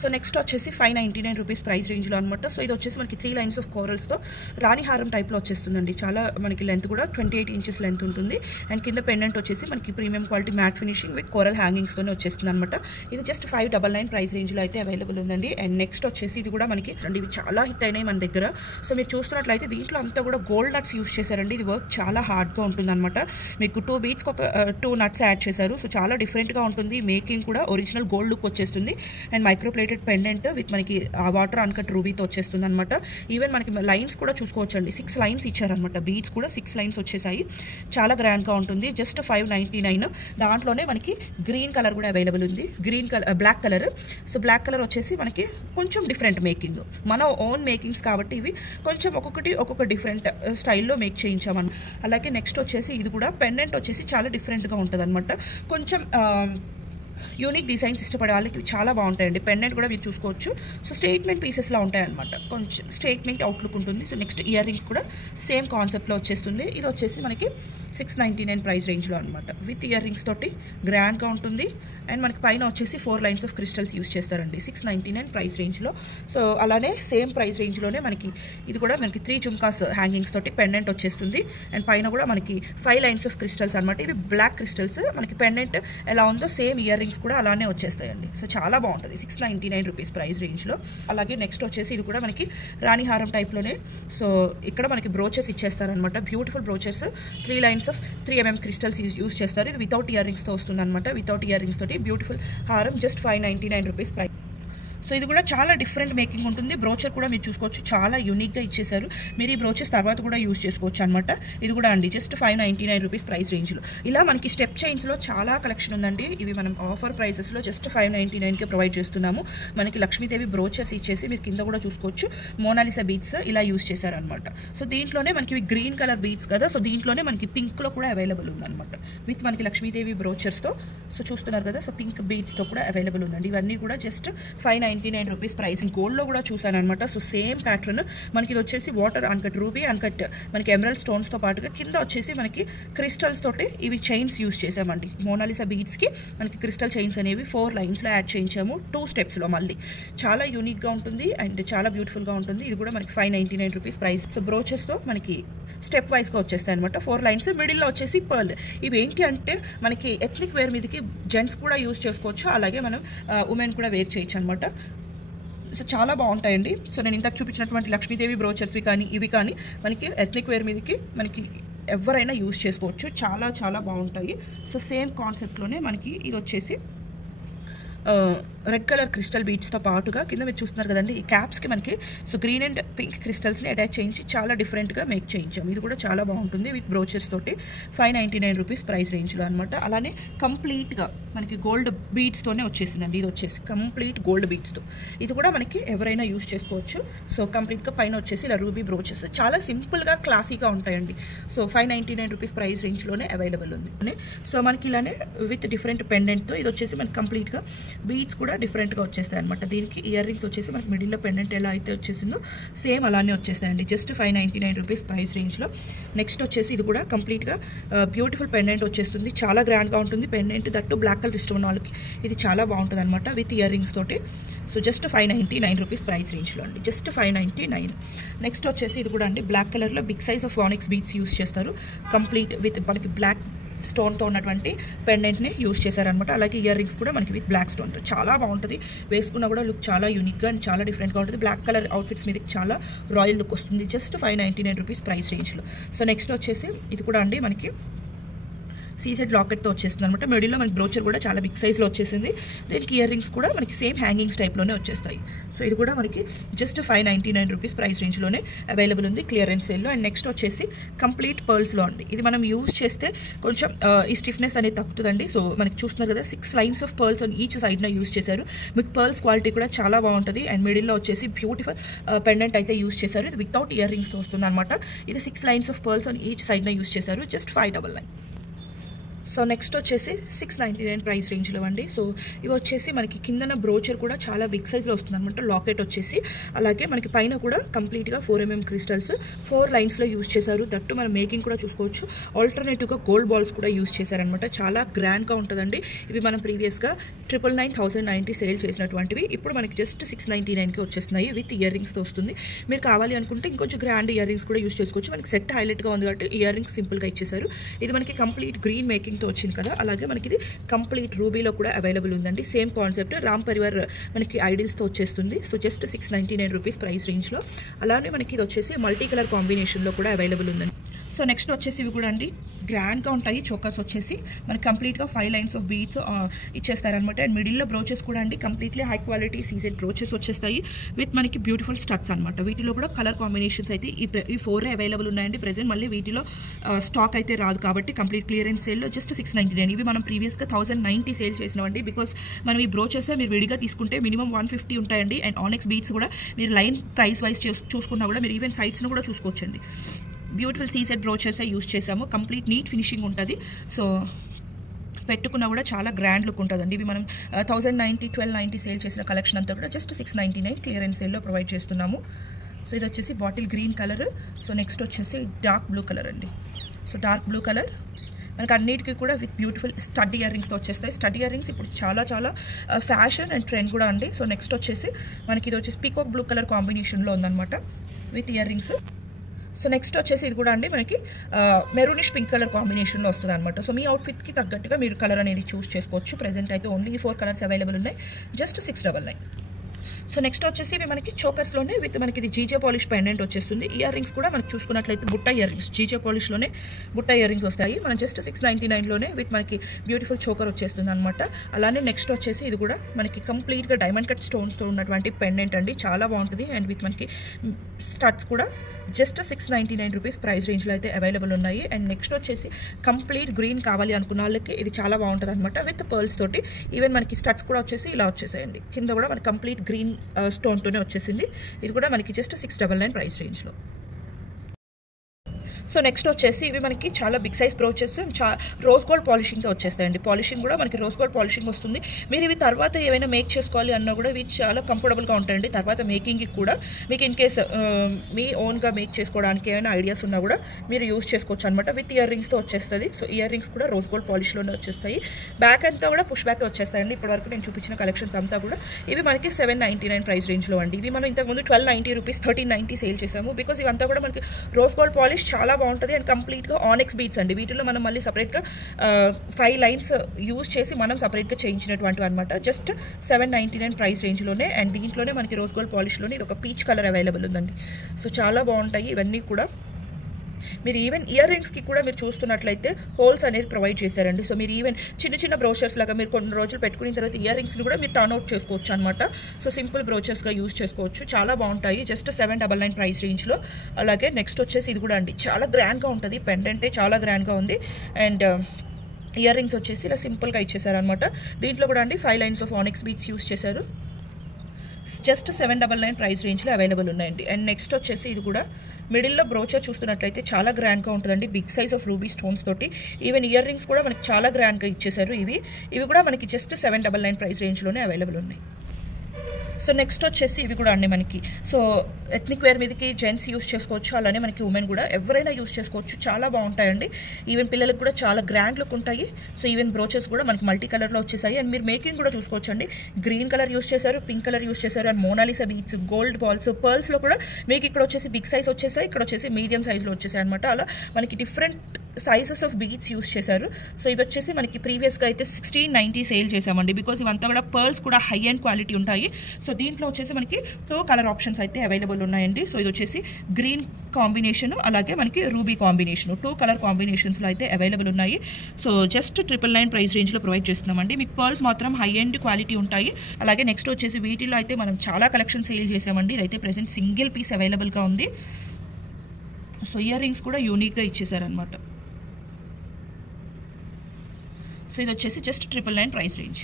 So next వచ్చేసి 599 rupees price రేంజ్లో అనమాట. సో ఇది వచ్చేసి మనకి 3 లైన్స్ ఆఫ్ కోరల్స్తో రాణి హారం టైప్లో వచ్చేస్తుందండి. చాలా మనకి లెంత్ కూడా 28 ఇంచెస్ లెంత్ ఉంటుంది. అండ్ కింద పెండెంట్ వచ్చేసి మనకి premium quality matte finishing with coral హ్యాంగింగ్స్తోనే వచ్చేస్తుంది అనమాట. ఇది జస్ట్ 599 ప్రైస్ రేంజ్లో అయితే అవైలబుల్ ఉందండి. అండ్ నెక్స్ట్ వచ్చేసి ఇది కూడా మనకి ఇవి చాలా హిట్ అయినాయి మన దగ్గర. సో మీరు చూస్తున్నట్లయితే దీంట్లో అంతా కూడా గోల్డ్ నట్స్ యూస్ చేశారండి. ఇది వర్క్ చాలా హార్డ్గా ఉంటుంది అనమాట. మీకు 2 బీట్స్కి ఒక 2 నట్స్ యాడ్ చేశారు. సో చాలా డిఫరెంట్గా ఉంటుంది. మేకింగ్ కూడా ఒరిజినల్ గోల్డ్ లుక్ వచ్చేస్తుంది. అండ్ మైక్రోప్లేటెడ్ పెండెంట్ విత్ మనకి వాటర్ అన్కట్ రూబీతో వచ్చేస్తుంది అనమాట. ఈవెన్ మనకి లైన్స్ కూడా చూసుకోవచ్చండి. 6 లైన్స్ ఇచ్చారనమాట. బీట్స్ కూడా 6 లైన్స్ వచ్చేసాయి. చాలా గ్రాండ్గా ఉంటుంది. జస్ట్ 599. దాంట్లోనే మనకి గ్రీన్ కలర్ కూడా అవైలబుల్ ఉంది. Green colour black colour. So black colour వచ్చేసి మనకి కొంచెం డిఫరెంట్ మేకింగ్. మన ఓన్ మేకింగ్స్ కాబట్టి ఇవి కొంచెం ఒక్కొక్క డిఫరెంట్ స్టైల్లో మేక్ చేయించామని. అలాగే నెక్స్ట్ వచ్చేసి ఇది కూడా పెండెంట్ వచ్చేసి చాలా డిఫరెంట్గా ఉంటుంది అనమాట. కొంచెం యూనిక్ డిజైన్స్ ఇష్టపడే వాళ్ళకి చాలా బాగుంటాయండి. పెండెంట్ కూడా మీరు చూసుకోవచ్చు. సో స్టేట్మెంట్ పీసెస్లా ఉంటాయన్నమాట. కొంచెం స్టేట్మెంట్ అవుట్లుక్ ఉంటుంది. సో నెక్స్ట్ ఇయర్ రింగ్స్ కూడా సేమ్ కాన్సెప్ట్లో వచ్చేస్తుంది. ఇది వచ్చేసి మనకి 699 ప్రైస్ రేంజ్లో అనమాట. విత్ ఇయర్ రింగ్స్ తోటి గ్రాండ్గా ఉంటుంది. అండ్ మనకి పైన వచ్చేసి 4 లైన్స్ ఆఫ్ క్రిస్టల్స్ యూస్ చేస్తారండి. 699 ప్రైస్ రేంజ్లో. సో అలానే సేమ్ ప్రైస్ రేంజ్లోనే మనకి ఇది కూడా మనకి 3 జుమ్కాస్ హ్యాంగింగ్స్ తోటి పెండెంట్ వచ్చేస్తుంది. అండ్ పైన కూడా మనకి 5 లైన్స్ ఆఫ్ క్రిస్టల్స్ అనమాట. ఇవి బ్లాక్ క్రిస్టల్స్. మనకి పెండెంట్ ఎలా ఉందో సేమ్ ఇయర్ రింగ్స్ కూడా అలానే వచ్చేస్తాయండి. సో చాలా బాగుంటుంది. 699 రూపీస్ ప్రైస్ రేంజ్లో. అలాగే నెక్స్ట్ వచ్చేసి ఇది కూడా మనకి రాణి హారం టైప్లోనే. సో ఇక్కడ మనకి బ్రోచెస్ ఇచ్చేస్తారనమాట. Beautiful brooches 3 lines of 3 mm crystals use చేస్తారు. ఇది వితౌట్ ఇయర్ రింగ్స్తో వస్తుంది అనమాట. వితౌట్ ఇయర్ రింగ్స్ తోటి బ్యూటిఫుల్ హారం జస్ట్ 599 రూపీస్ ప్రైస్. సో ఇది కూడా చాలా డిఫరెంట్ మేకింగ్ ఉంటుంది. బ్రోచర్ కూడా మీరు చూసుకోవచ్చు. చాలా యూనిక్గా ఇచ్చేసారు. మీరు ఈ బ్రోచెస్ తర్వాత కూడా యూస్ చేసుకోవచ్చు అనమాట. ఇది కూడా అండి జస్ట్ 599 రూపీస్ ప్రైస్ రేంజ్లో. ఇలా మనకి స్టెప్ చైన్స్లో చాలా కలెక్షన్ ఉందండి. ఇవి మనం ఆఫర్ ప్రైసెస్లో జస్ట్ 599కే ప్రొవైడ్ చేస్తున్నాము. మనకి లక్ష్మీదేవి బ్రోచెస్ ఇచ్చేసి మీరు కింద కూడా చూసుకోవచ్చు. మోనాలిసా బీట్స్ ఇలా యూస్ చేశారనమాట. సో దీంట్లోనే మనకి ఇవి గ్రీన్ కలర్ బీట్స్ కదా. సో దీంట్లోనే మనకి పింక్లో కూడా అవైలబుల్ ఉందన్నమాట. విత్ మనకి లక్ష్మీదేవి బ్రోచర్స్తో. సో చూస్తున్నారు కదా. సో పింక్ బీట్స్తో కూడా అవైలబుల్ ఉందండి. ఇవన్నీ కూడా జస్ట్ 599 రూపీస్ ప్రైస్. గోల్డ్లో కూడా చూసాను అనమాట. సో సేమ్ ప్యాటర్న్ మనకి ఇది వచ్చేసి వాటర్ అన్కట్ రూబీ అన్కట్ మనకి ఎమరల్డ్ స్టోన్స్తో పాటుగా కింద వచ్చేసి మనకి క్రిస్టల్స్ తోటి ఇవి చైన్స్ యూస్ చేసామండి. మోనాలిసా బీడ్స్కి మనకి క్రిస్టల్ చైన్స్ అనేవి 4 లైన్స్లో యాడ్ చేయించాము. 2 స్టెప్స్లో మళ్ళీ చాలా యూనిక్గా ఉంటుంది అండ్ చాలా బ్యూటిఫుల్గా ఉంటుంది. ఇది కూడా మనకి 599 రూపీస్ ప్రైస్. సో బ్రోచెస్తో మనకి స్టెప్ వైజ్గా వచ్చేస్తాయి అనమాట. 4 లైన్స్. మిడిల్లో వచ్చేసి పర్ల్. ఇవి ఏంటి అంటే మనకి ఎథ్నిక్ వేర్ మీదకి జెంట్స్ కూడా యూస్ చేసుకోవచ్చు. అలాగే మనం ఉమెన్ కూడా వేర్ చేయొచ్చు అనమాట. సో చాలా బాగుంటాయండి. సో నేను ఇంతకు చూపించినటువంటి లక్ష్మీదేవి బ్రోచర్స్వి కానీ ఇవి కానీ మనకి ఎథ్నిక్ వేర్ మీదకి మనకి ఎవరైనా యూస్ చేసుకోవచ్చు. చాలా చాలా బాగుంటాయి. సో సేమ్ కాన్సెప్ట్లోనే మనకి ఇది వచ్చేసి రెడ్ కలర్ క్రిస్టల్ బీట్స్తో పాటుగా కింద మీరు చూస్తున్నారు కదండి. ఈ క్యాప్స్కి మనకి సో గ్రీన్ అండ్ పింక్ క్రిస్టల్స్ని అటాచ్ చేయించి చాలా డిఫరెంట్గా మేక్ చేయించాము. ఇది కూడా చాలా బాగుంటుంది. విత్ బ్రోచెస్ తోటి 599 రూపీస్ ప్రైస్ రేంజ్లో అనమాట. అలానే కంప్లీట్గా మనకి గోల్డ్ బీట్స్తోనే వచ్చేసిందండి. ఇది వచ్చేసి కంప్లీట్ గోల్డ్ బీట్స్తో. ఇది కూడా మనకి ఎవరైనా యూస్ చేసుకోవచ్చు. సో కంప్లీట్గా పైన వచ్చేసి ఇలా రూబీ బ్రోచెస్ చాలా సింపుల్గా క్లాసీగా ఉంటాయండి. సో 599 రూపీస్ ప్రైస్ రేంజ్లోనే అవైలబుల్ ఉంది. సో మనకి ఇలానే విత్ డిఫరెంట్ పెండెంట్తో ఇది వచ్చేసి మనకి కంప్లీట్గా బీట్స్ కూడా డిఫరెంట్గా వచ్చేస్తాయి అనమాట. దీనికి ఇయర్ రింగ్స్ వచ్చేసి మనకి మిడిల్లో పెండెంట్ ఎలా అయితే వచ్చేసిందో సేమ్ అలానే వచ్చేస్తాయండి. జస్ట్ 599 రూపీస్ ప్రైస్ రేంజ్లో. నెక్స్ట్ వచ్చేసి ఇది కూడా కంప్లీట్గా బ్యూటిఫుల్ పెండెంట్ వచ్చేస్తుంది. చాలా గ్రాండ్గా ఉంటుంది పెండెంట్. దట్టు బ్లాక్ కలర్ ఇష్టం ఉన్న వాళ్ళకి ఇది చాలా బాగుంటుంది అనమాట. విత్ ఇయర్ రింగ్స్ తోటి. సో జస్ట్ 599 రూపీస్ ప్రైస్ రేంజ్లో అండి. జస్ట్ 599. నెక్స్ట్ వచ్చేసి ఇది కూడా అండి బ్లాక్ కలర్లో big size of onyx beads use చేస్తారు. కంప్లీట్ విత్ మనకి బ్లాక్ స్టోన్తో ఉన్నటువంటి పెండెంట్ని యూస్ చేశారనమాట. అలాగే ఇయర్ రింగ్స్ కూడా మనకి విత్ బ్లాక్ స్టోన్తో చాలా బాగుంటుంది. వేసుకున్నా కూడా లుక్ చాలా యూనిక్గా అండ్ చాలా డిఫరెంట్గా ఉంటుంది. బ్లాక్ కలర్ అవుట్ఫిట్స్ మీదకి చాలా రాయల్ లుక్ వస్తుంది. జస్ట్ 599 రూపీస్ ప్రైస్ రేంజ్లో. సో నెక్స్ట్ వచ్చేసి ఇది కూడా అండి మనకి సీసెట్ లాకెట్తో వచ్చేస్తుంది అనమాట. మిడిల్లో మనకి బ్రోచర్ కూడా చాలా బిగ్ సైజ్లో వచ్చేసింది. దీనికి ఇయర్ రింగ్స్ కూడా మనకి సేమ్ హ్యాంగింగ్స్ టైప్లోనే వచ్చేస్తాయి. సో ఇది కూడా మనకి జస్ట్ 599 రూపీస్ ప్రైస్ రేంజ్లోనే అవైలబుల్ ఉంది క్లియరెన్స్ సేల్లో. అండ్ నెక్స్ట్ వచ్చేసి కంప్లీట్ పర్ల్స్లో అండి. ఇది మనం యూజ్ చేస్తే కొంచెం ఈ స్టిఫ్నెస్ అనేది తగ్గుతుందండి. సో మనకి చూస్తున్నారు కదా 6 lines of pearls on each సైడ్న యూజ్ చేశారు. మీకు పర్ల్స్ క్వాలిటీ కూడా చాలా బాగుంటుంది. అండ్ మిడిల్లో వచ్చేసి బ్యూటిఫుల్ పెండెంట్ అయితే యూజ్ చేశారు. ఇది వితౌట్ ఇయర్ రింగ్స్తో వస్తుంది అనమాట. ఇది 6 lines of pearls on each సైడ్న యూజ్ చేశారు. జస్ట్ 599. సో నెక్స్ట్ వచ్చేసి 699 ప్రైస్ రేంజ్లో అండి. సో ఇవి వచ్చేసి మనకి కిందన బ్రోచర్ కూడా చాలా బిగ్ సైజ్లో వస్తుంది అనమాట. లాకెట్ వచ్చేసి అలాగే మనకి పైన కూడా కంప్లీట్గా 4mm క్రిస్టల్స్ 4 లైన్స్లో యూజ్ చేశారు. దట్టు మనం మేకింగ్ కూడా చూసుకోవచ్చు. ఆల్టర్నేటివ్గా గోల్డ్ బాల్స్ కూడా యూజ్ చేశారనమాట. చాలా గ్రాండ్గా ఉంటుందండి. ఇవి మనం ప్రీవియస్గా 999 సేల్ చేసినటువంటివి ఇప్పుడు మనకి జస్ట్ 699కి వచ్చేస్తున్నాయి. విత్ ఇయర్ రింగ్స్తో వస్తుంది. మీరు కావాలి అనుకుంటే ఇంకొంచెం గ్రాండ్ ఇయర్ రింగ్స్ కూడా యూజ్ చేసుకోవచ్చు. మనకి సెట్ హైలైట్గా ఉంది కాబట్టి ఇయర్ రింగ్స్ సింపుల్గా ఇచ్చేసారు. ఇది మనకి కంప్లీట్ గ్రీన్ మేకింగ్ వచ్చింది కదా. అలాగే మనకి ఇది కంప్లీట్ రూబీలో కూడా అవైలబుల్ ఉందండి. సేమ్ కాన్సెప్ట్ రామ్ పరివార్ మనకి ఐడిల్స్తో వచ్చేస్తుంది. సో జస్ట్ 699 రూపీస్ ప్రైస్ రేంజ్లో. అలానే మనకి ఇది వచ్చేసి మల్టీ కలర్ కాంబినేషన్లో కూడా అవైలబుల్ ఉందండి. సో నెక్స్ట్ వచ్చేసి ఇవి కూడా అండి గ్రాండ్గా ఉంటాయి. చోకర్స్ వచ్చేసి మనకి కంప్లీట్గా 5 లైన్స్ ఆఫ్ బీడ్స్ ఇచ్చేస్తారనమాట. అండ్ మిడిల్లో బ్రోచెస్ కూడా అండి completely high quality CZ brooches వచ్చేస్తాయి విత్ మనకి బ్యూటిఫుల్ స్టడ్స్ అనమాట. వీటిలో కూడా కలర్ కాంబినేషన్స్ అయితే ఈ 4 అవైలబుల్ ఉన్నాయండి ప్రెజెంట్. మళ్ళీ వీటిలో స్టాక్ అయితే రాదు కాబట్టి కంప్లీట్ క్లియరెన్స్ సేల్లో జస్ట్ 699. ఇవి మనం ప్రీవియస్గా 1090 సేల్ చేసినామండి. బికాస్ మనం ఈ బ్రోచెస్ మీరు విడిగా తీసుకుంటే మినిమం 150 ఉంటాయండి. అండ్ ఆనెక్స్ బీడ్స్ కూడా మీరు లైన్ ప్రైస్ వైజ్ చూసుకున్నా కూడా మీరు ఈవెన్ సైట్స్ను కూడా చూసుకోవచ్చండి. బ్యూటిఫుల్ సీసెడ్ బ్రోచెసే యూజ్ చేసాము. కంప్లీట్ నీట్ ఫినిషింగ్ ఉంటుంది. సో పెట్టుకున్నా కూడా చాలా గ్రాండ్ లుక్ ఉంటుందండి. ఇవి మనం 1090 1290 సేల్ చేసిన కలెక్షన్ అంతా కూడా జస్ట్ 699 క్లియరెన్స్ సేల్లో ప్రొవైడ్ చేస్తున్నాము. సో ఇది వచ్చేసి bottle green colour. So next వచ్చేసి డార్క్ బ్లూ కలర్ అండి. సో డార్క్ బ్లూ కలర్ మనకి అన్నిటికీ కూడా విత్ బ్యూటిఫుల్ స్టడ్ ఇయర్ రింగ్స్తో వచ్చేస్తాయి. స్టడ్ ఇయర్ రింగ్స్ ఇప్పుడు చాలా చాలా ఫ్యాషన్ అండ్ ట్రెండ్ కూడా అండి. సో నెక్స్ట్ వచ్చేసి మనకి ఇది వచ్చేసి పీకాక్ బ్లూ కలర్ కాంబినేషన్లో ఉందన్నమాట with ear rings. So next వచ్చేసి ఇది కూడా అండి మనకి మెరూనిష్ పింక్ కలర్ కాంబినేషన్లో వస్తుంది అనమాట. సో మీ అవుట్ఫిట్కి తగ్గట్టుగా మీరు కలర్ అనేది చూస్ చేసుకోవచ్చు. ప్రెజెంట్ అయితే ఓన్లీ 4 కలర్స్ అవైలబుల్ ఉన్నాయి. జస్ట్ 699. సో నెక్స్ట్ వచ్చేసి ఇవి మనకి చోకర్స్లోనే విత్ మనకి ఇది జీజే పాలిష్ పెండెంట్ వచ్చేస్తుంది. ఇయర్ రింగ్స్ కూడా మనకి చూసుకున్నట్లయితే బుట్ట ఇయర్ రింగ్స్ జీజే పాలిష్లోనే బుట్ట ఇయర్ రింగ్స్ వస్తాయి. మనం జస్ట్ 699లోనే విత్ మనకి బ్యూటిఫుల్ చోకర్ వచ్చేస్తుంది అనమాట. అలానే నెక్స్ట్ వచ్చేసి ఇది కూడా మనకి కంప్లీట్గా డైమండ్ కట్ స్టోన్స్తో ఉన్నటువంటి పెండెంట్ అండి. చాలా బాగుంటుంది. అండ్ విత్ మనకి స్టడ్స్ కూడా జస్ట్ 699 రూపీస్ ప్రైస్ రేంజ్లో అయితే అవైలబుల్ ఉన్నాయి. అండ్ నెక్స్ట్ వచ్చేసి కంప్లీట్ గ్రీన్ కావాలి అనుకున్న వాళ్ళకి ఇది చాలా బాగుంటుంది అనమాట విత్ పర్ల్స్ తోటి. ఈవెన్ మనకి స్టడ్స్ కూడా వచ్చేసి ఇలా వచ్చేసాయండి. కింద కూడా మనకి కంప్లీట్ గ్రీన్ స్టోన్తోనే వచ్చేసింది. ఇది కూడా మనకి జస్ట్ 699 ప్రైస్ రేంజ్లో. సో నెక్స్ట్ వచ్చేసి ఇవి మనకి చాలా big size brooches rose gold పాలిషింగ్తో వచ్చేస్తాయండి. పాలిషింగ్ కూడా మనకి రోజ్ గోల్డ్ పాలిషింగ్ వస్తుంది. మీరు ఇవి తర్వాత ఏమైనా మేక్ చేసుకోవాలి అన్నా కూడా ఇవి చాలా కంఫర్టబుల్గా ఉంటాయండి. తర్వాత మేకింగ్కి కూడా మీకు ఇన్ కేస్ మీ ఓన్గా మేక్ చేసుకోవడానికి ఏమైనా ఐడియాస్ ఉన్నా కూడా మీరు యూజ్ చేసుకోవచ్చు అనమాట. విత్ ఇయర్ రింగ్స్తో వచ్చేస్తుంది. సో ఇయర్ రింగ్స్ కూడా రోజ్ గోల్డ్ పాలిష్లోనే వచ్చేస్తాయి. బ్యాక్ అంతా కూడా పుష్ బ్యాక్ వచ్చేస్తాయండి. ఇప్పటివరకు నేను చూపించిన కలెక్షన్స్ అంతా కూడా ఇవి మనకి 799 ప్రైస్ రేంజ్లో అండి. ఇవి మనం ఇంతకుముందు 1290 రూపీస్ 1390 సేల్ చేసాము. బికాస్ ఇవంతా కూడా మనకి రోజ్ గోల్డ్ పాలిష్ చాలా బాగుంటుంది. అండ్ కంప్లీట్గా ఆనెక్స్ బీడ్స్ అండి. వీటిలో మనం మళ్ళీ సపరేట్గా 5 లైన్స్ యూజ్ చేసి మనం సపరేట్గా చేయించినటువంటివి అనమాట. Just 799 price రేంజ్లోనే. అండ్ దీంట్లోనే మనకి రోజ్ గోల్డ్ పాలిష్లోనే ఇది ఒక పీచ్ కలర్ అవైలబుల్ ఉందండి. సో చాలా బాగుంటాయి ఇవన్నీ కూడా. మీరు ఈవెన్ ఇయర్ రింగ్స్కి కూడా మీరు చూస్తున్నట్లయితే హోల్స్ అనేది ప్రొవైడ్ చేశారండి. సో మీరు ఈవెన్ చిన్న చిన్న బ్రోచర్స్ లాగా మీరు కొన్ని రోజులు పెట్టుకున్న తర్వాత ఇయర్ రింగ్స్ని కూడా మీరు టర్న్ అవుట్ చేసుకోవచ్చు అనమాట. సో సింపుల్ బ్రోచర్స్గా యూజ్ చేసుకోవచ్చు. చాలా బాగుంటాయి. జస్ట్ 799 ప్రైస్ రేంజ్లో. అలాగే నెక్స్ట్ వచ్చేసి ఇది కూడా అండి చాలా గ్రాండ్గా ఉంటుంది. పెండెంటే చాలా గ్రాండ్గా ఉంది. అండ్ ఇయర్ రింగ్స్ వచ్చేసి ఇలా సింపుల్గా ఇచ్చేసారనమాట. దీంట్లో కూడా అండి 5 lines of onyx beads use చేశారు. జస్ట్ 799 ప్రైస్ రేంజ్లో అవైలబుల్ ఉన్నాయండి. అండ్ నెక్స్ట్ వచ్చేసి ఇది కూడా మిడిల్లో బ్రోచర్ చూస్తున్నట్లయితే చాలా గ్రాండ్గా ఉంటుందండి. Big size of ruby stones తోటి. ఈవెన్ ఇయర్ రింగ్స్ కూడా మనకి చాలా గ్రాండ్గా ఇచ్చేసారు. ఇవి కూడా మనకి జస్ట్ 799 ప్రైస్ రేంజ్లోనే అవైలబుల్ ఉన్నాయి. సో నెక్స్ట్ వచ్చేసి ఇవి కూడా అండి మనకి సో ఎథ్నిక్ వేర్ మీదకి జెంట్స్ యూస్ చేసుకోవచ్చు. అలానే మనకి ఉమెన్ కూడా ఎవరైనా యూస్ చేసుకోవచ్చు. చాలా బాగుంటాయండి. ఈవెన్ పిల్లలకు కూడా చాలా గ్రాండ్ లుక్ ఉంటాయి. సో ఈవెన్ బ్రోచెస్ కూడా మనకి మల్టీ కలర్లో వచ్చేసాయి. అండ్ మీరు మేకింగ్ కూడా చూసుకోవచ్చు అండి. గ్రీన్ కలర్ యూస్ చేశారు, పింక్ కలర్ యూస్ చేశారు. And Mona Lisa beads, gold balls, పర్ల్స్లో కూడా మీకు ఇక్కడ వచ్చేసి బిగ్ సైజ్ వచ్చేసాయి, ఇక్కడ వచ్చేసి మీడియం సైజ్లో వచ్చేసాయి అనమాట. అలా మనకి different sizes of beads use చేశారు. సో ఇవి వచ్చేసి మనకి ప్రీవియస్గా అయితే 1690 సేల్ చేసామండి. బికాస్ ఇవంతా కూడా పర్ల్స్ కూడా హై అండ్ క్వాలిటీ ఉంటాయి. సో దీంట్లో వచ్చేసి మనకి 2 కలర్ ఆప్షన్స్ అయితే అవైలబుల్ ఉన్నాయండి. సో ఇది వచ్చేసి గ్రీన్ కాంబినేషన్, అలాగే మనకి రూబీ కాంబినేషన్, 2 కలర్ కాంబినేషన్స్లో అయితే అవైలబుల్ ఉన్నాయి. సో జస్ట్ 999 ప్రైస్ రేంజ్లో ప్రొవైడ్ చేస్తున్నామండి. మీకు పర్ల్స్ మాత్రం హై అండ్ క్వాలిటీ ఉంటాయి. అలాగే నెక్స్ట్ వచ్చేసి వీటిలో అయితే మనం చాలా కలెక్షన్ సేల్ చేసామండి. ఇదైతే ప్రెసెంట్ సింగిల్ పీస్ అవైలబుల్గా ఉంది. సో ఇయర్ రింగ్స్ కూడా యూనిక్గా ఇచ్చేసారనమాట. సో ఇది వచ్చేసి జస్ట్ 999 ప్రైస్ రేంజ్.